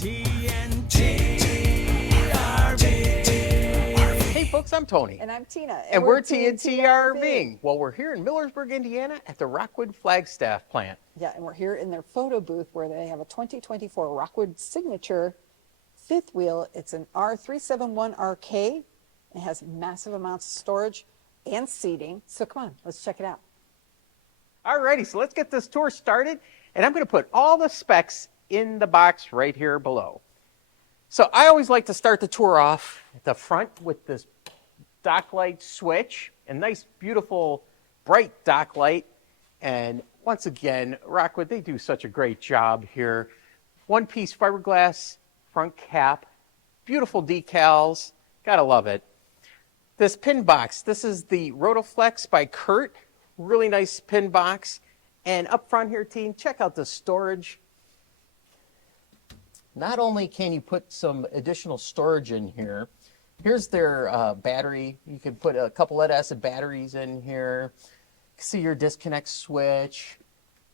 Hey folks, I'm Tony. And I'm Tina. And we're TNT RVing. Well, we're here in Millersburg, Indiana at the Rockwood Flagstaff plant. Yeah, and we're here in their photo booth where they have a 2024 Rockwood Signature fifth wheel. It's an R371RK. It has massive amounts of storage and seating. So come on, let's check it out. Alrighty, so let's get this tour started. And I'm going to put all the specs in the box right here below. So I always like to start the tour off at the front with this dock light switch, a nice, beautiful, bright dock light. And once again, Rockwood, they do such a great job here. One-piece fiberglass front cap, beautiful decals, gotta love it. This pin box, this is the Rotoflex by Kurt, really nice pin box. And up front here, team, check out the storage. Not only can you put some additional storage in here, here's their battery. You can put a couple lead acid batteries in here. See your disconnect switch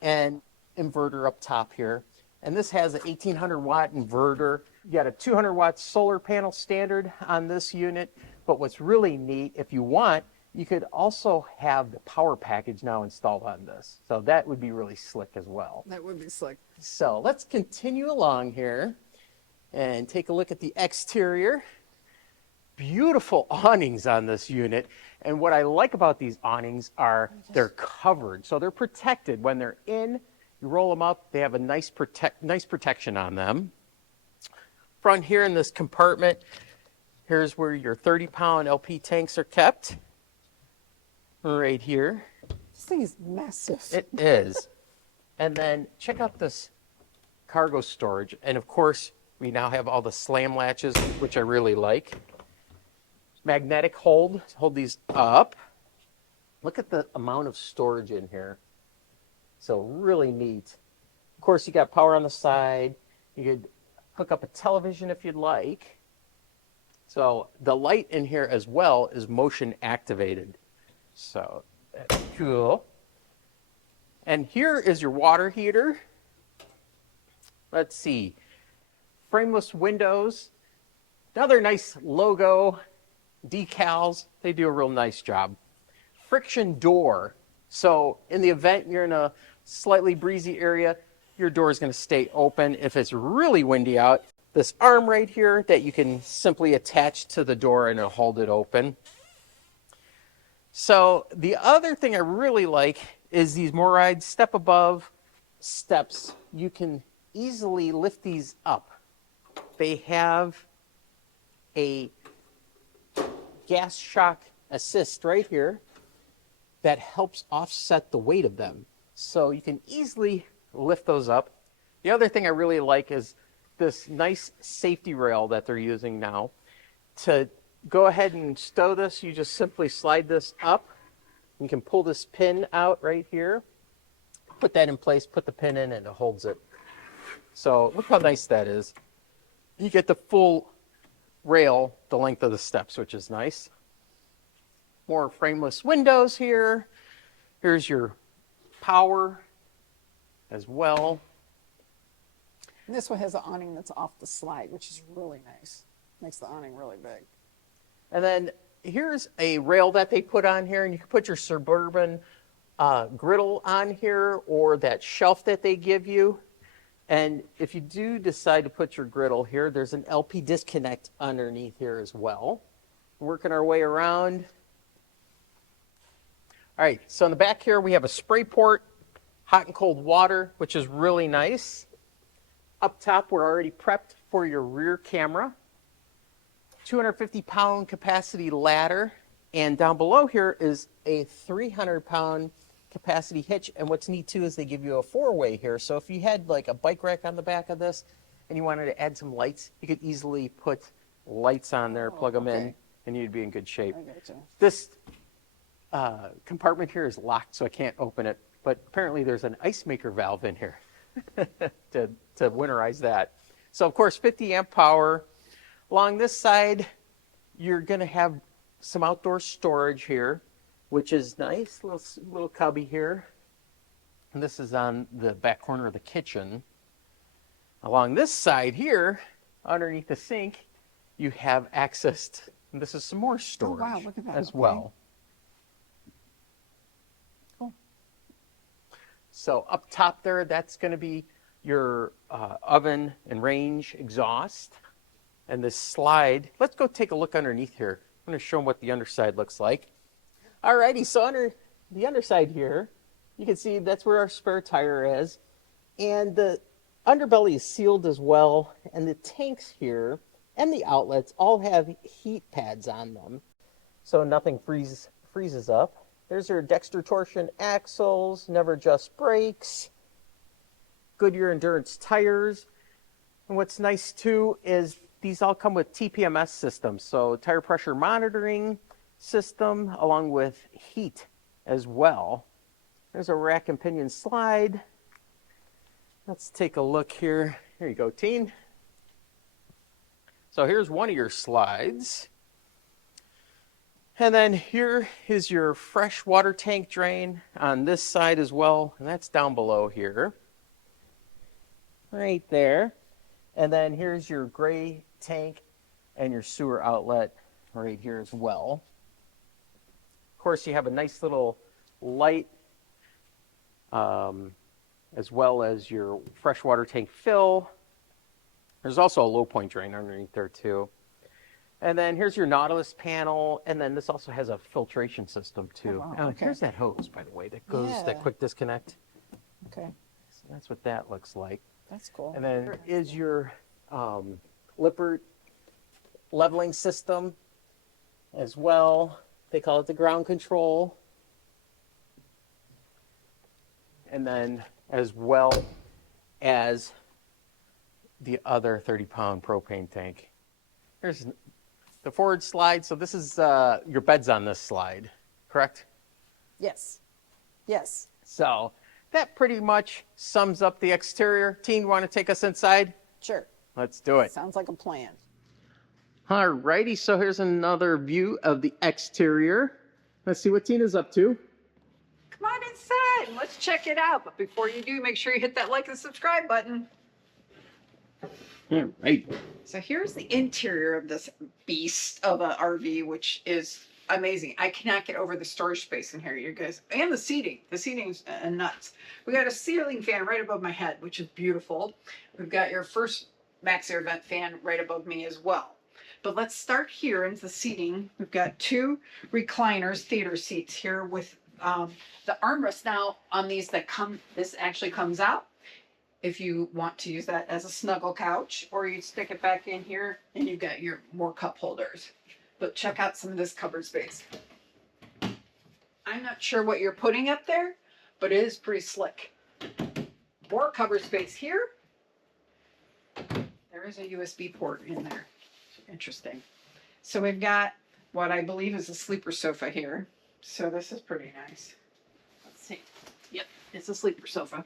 and inverter up top here. And this has an 1800 watt inverter. You got a 200 watt solar panel standard on this unit. But what's really neat, if you want, you could also have the power package now installed on this. So that would be really slick as well. That would be slick. So let's continue along here and take a look at the exterior. Beautiful awnings on this unit. And what I like about these awnings are they're covered. So they're protected. When they're in, you roll them up, they have a nice protection on them. Front here in this compartment, here's where your 30-pound LP tanks are kept. Right here. This thing is massive. It is. And then check out this cargo storage. And of course, we now have all the slam latches, which I really like. Magnetic hold these up. Look at the amount of storage in here. So really neat. Of course, you got power on the side. You could hook up a television if you'd like. So the light in here as well is motion activated. So that's cool. And here is your water heater. Let's see. Frameless windows. Another nice logo. Decals. They do a real nice job. Friction door. So in the event you're in a slightly breezy area, your door is going to stay open. If it's really windy out, this arm right here that you can simply attach to the door and it'll hold it open. So the other thing I really like is these MORryde step above steps. You can easily lift these up. They have a gas shock assist right here that helps offset the weight of them. So you can easily lift those up. The other thing I really like is this nice safety rail that they're using now. To go ahead and stow this, you just simply slide this up. You can pull this pin out right here, put that in place, put the pin in, and it holds it. So look how nice that is. You get the full rail, the length of the steps, which is nice. More frameless windows here. Here's your power as well. And this one has an awning that's off the slide, which is really nice. Makes the awning really big. And then here's a rail that they put on here, and you can put your Suburban griddle on here or that shelf that they give you. And if you do decide to put your griddle here, there's an LP disconnect underneath here as well. Working our way around. All right, so in the back here we have a spray port, hot and cold water, which is really nice. Up top, we're already prepped for your rear camera. 250-pound capacity ladder. And down below here is a 300-pound capacity hitch. And what's neat too is they give you a four-way here. So if you had like a bike rack on the back of this and you wanted to add some lights, you could easily put lights on there, plug them in, and you'd be in good shape. This compartment here is locked, so I can't open it. But apparently there's an ice maker valve in here to winterize that. So of course 50 amp power. Along this side, you're going to have some outdoor storage here, which is nice. Little cubby here. And this is on the back corner of the kitchen. Along this side here, underneath the sink, you have access to, and this is some more storage wow, look at that, as okay. well. Cool. So up top there, that's going to be your oven and range exhaust. And this slide, let's go take a look underneath here. I'm going to show them what the underside looks like. Alrighty, so under the underside here, you can see that's where our spare tire is. And the underbelly is sealed as well. And the tanks here and the outlets all have heat pads on them, so nothing freezes up. There's your Dexter torsion axles, never adjust brakes, Goodyear endurance tires. And what's nice too is these all come with TPMS systems, so tire pressure monitoring system along with heat as well. There's a rack and pinion slide. Let's take a look here. Here you go, Teen. So here's one of your slides. And then here is your fresh water tank drain on this side as well. And that's down below here. Right there. And then here's your gray tank and your sewer outlet right here as well. Of course, you have a nice little light as well as your freshwater tank fill. There's also a low point drain underneath there too. And then here's your Nautilus panel, and then this also has a filtration system too. Oh, wow, Oh, okay. here's that hose, by the way, that goes, Yeah. that quick disconnect. Okay, So that's what that looks like. that's cool. And then is your Lippert leveling system as well. They call it the ground control. And then as well as the other 30-pound propane tank. Here's the forward slide. So this is your bed's on this slide, correct? Yes, yes. So that pretty much sums up the exterior. Teen, want to take us inside? Sure. Let's do it. Sounds like a plan. Alrighty, so here's another view of the exterior. Let's see what Tina's up to. Come on inside and let's check it out. But before you do, make sure you hit that like and subscribe button. All right. So here's the interior of this beast of a RV, which is amazing. I cannot get over the storage space in here, you guys, and the seating. The seating's nuts. We got a ceiling fan right above my head, which is beautiful. We've got your first max air vent fan right above me as well. But let's start here in the seating. We've got two recliners, theater seats here with the armrest now on these that come. This actually comes out if you want to use that as a snuggle couch, or you stick it back in here and you've got your more cup holders. But check out some of this cupboard space. I'm not sure what you're putting up there, but it is pretty slick. More cupboard space here. There is a USB port in there. Interesting. So we've got what I believe is a sleeper sofa here. So this is pretty nice. Let's see. Yep, it's a sleeper sofa.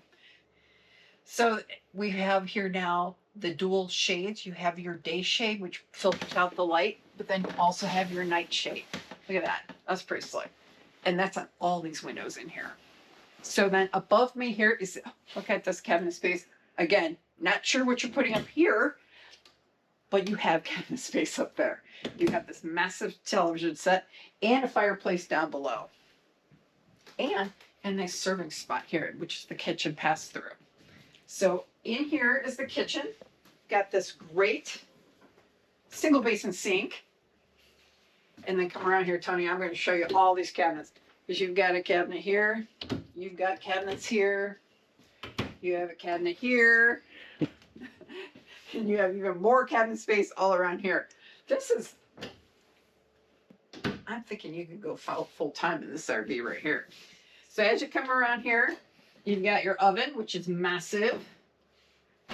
So we have here now the dual shades. You have your day shade, which filters out the light, but then you also have your night shade. Look at that. That's pretty slick. And that's on all these windows in here. So then above me here is, look at this cabinet space. Again, not sure what you're putting up here, but you have cabinet space up there. You have this massive television set and a fireplace down below. And a nice serving spot here, which is the kitchen pass-through. So in here is the kitchen. Got this great single basin sink. And then come around here, Tony, I'm going to show you all these cabinets. Because you've got a cabinet here. You've got cabinets here. You have a cabinet here. And you have even more cabinet space all around here. This is, I'm thinking you could go full time in this RV right here. So as you come around here, you've got your oven, which is massive.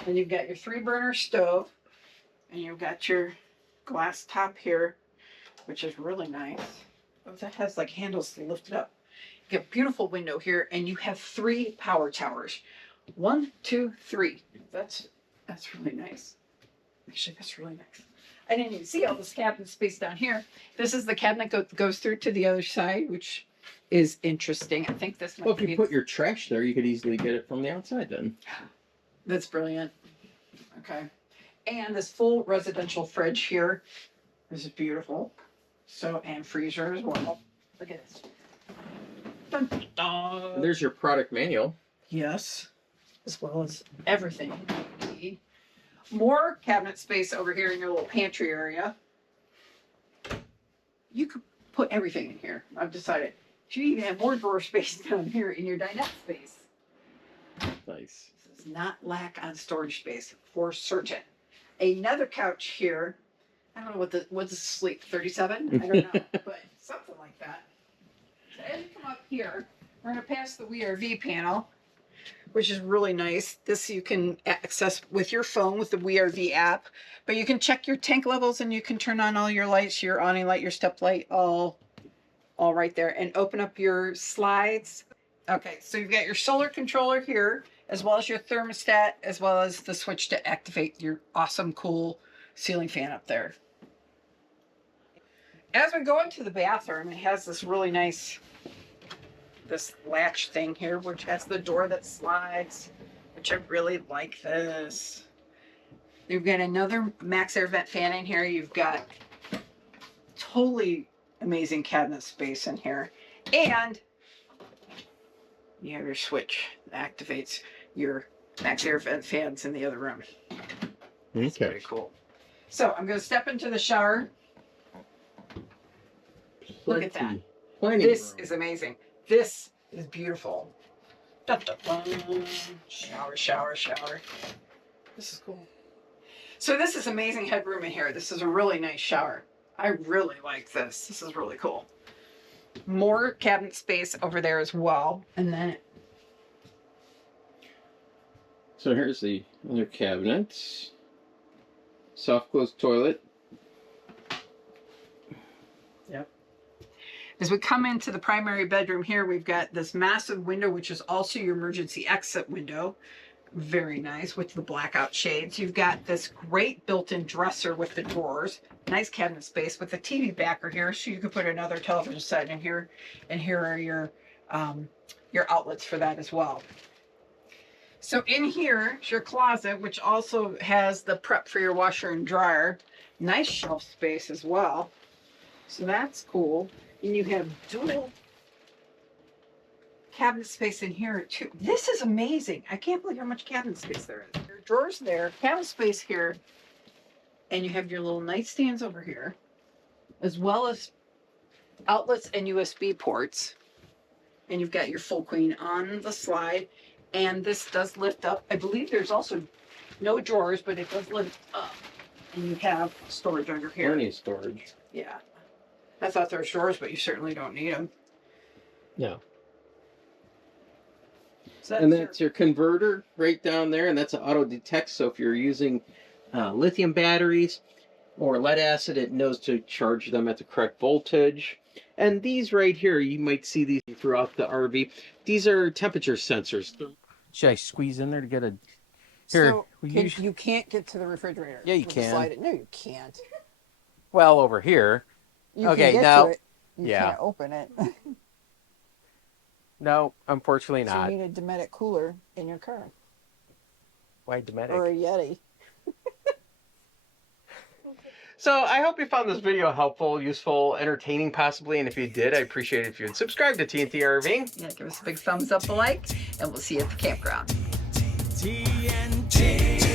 And you've got your 3-burner stove. And you've got your glass top here, which is really nice. Oh, that has like handles to lift it up. You have a beautiful window here, and you have 3 power towers. 1, 2, 3. That's really nice. Actually, that's really nice. I didn't even see all this cabinet space down here. This is the cabinet that goes through to the other side, which is interesting. I think this might Well, if be... you put your trash there, you could easily get it from the outside then. That's brilliant. Okay. And this full residential fridge here. This is beautiful. So, and freezer as well. Look at this. Dun, dun, dun. And there's your product manual. Yes. As well as everything. More cabinet space over here in your little pantry area. You could put everything in here. I've decided. You even have more drawer space down here in your dinette space. Nice. This does not lack on storage space for certain. Another couch here. I don't know what's the sleep, 37? I don't know, but something like that. So as you come up here, we're going to pass the WeRV panel, which is really nice. This you can access with your phone with the WeRV app, but you can check your tank levels and you can turn on all your lights, your awning light, your step light, all right there, and open up your slides. Okay, so you've got your solar controller here, as well as your thermostat, as well as the switch to activate your awesome, cool ceiling fan up there. As we go into the bathroom, it has this really nice, this latch thing here, which has the door that slides, which I really like this. You've got another max air vent fan in here. You've got totally amazing cabinet space in here. And you have your switch that activates your max air vent fans in the other room. That's pretty cool. So I'm going to step into the shower. Look at that. This is amazing. This is beautiful. Dun, dun, dun. Shower, shower, shower. This is cool. So this is amazing headroom in here. This is a really nice shower. I really like this. This is really cool. More cabinet space over there as well. And then So here's the other cabinet. Soft close toilet. yep. As we come into the primary bedroom here, we've got this massive window, which is also your emergency exit window. Very nice with the blackout shades. You've got this great built-in dresser with the drawers. Nice cabinet space with the TV backer here, so you could put another television set in here. And here are your outlets for that as well. So in here is your closet, which also has the prep for your washer and dryer. Nice shelf space as well. So that's cool. And you have dual cabinet space in here too. This is amazing. I can't believe how much cabinet space there is. There are drawers there, cabinet space here, and you have your little nightstands over here, as well as outlets and USB ports. And you've got your full queen on the slide. And this does lift up. I believe there's also no drawers, but it does lift up. And you have storage under here. Plenty of storage. Yeah. I thought there were drawers, but you certainly don't need them. No. So And that's your converter right down there, and that's an auto detect. So if you're using lithium batteries or lead acid, it knows to charge them at the correct voltage. And these right here, you might see these throughout the RV. These are temperature sensors. Should I squeeze in there to get a... Here, So you can't get to the refrigerator. Yeah, you with the can. slide. No, you can't. Well, over here. You Okay, can get now- to it. You yeah. can't open it. No, unfortunately So not. you need a Dometic cooler in your car. Why Dometic? Or a Yeti. So I hope you found this video helpful, useful, entertaining possibly. And if you did, I appreciate it if you'd subscribe to TNT RV. Yeah, give us a big thumbs up, a like, and we'll see you at the campground. TNT.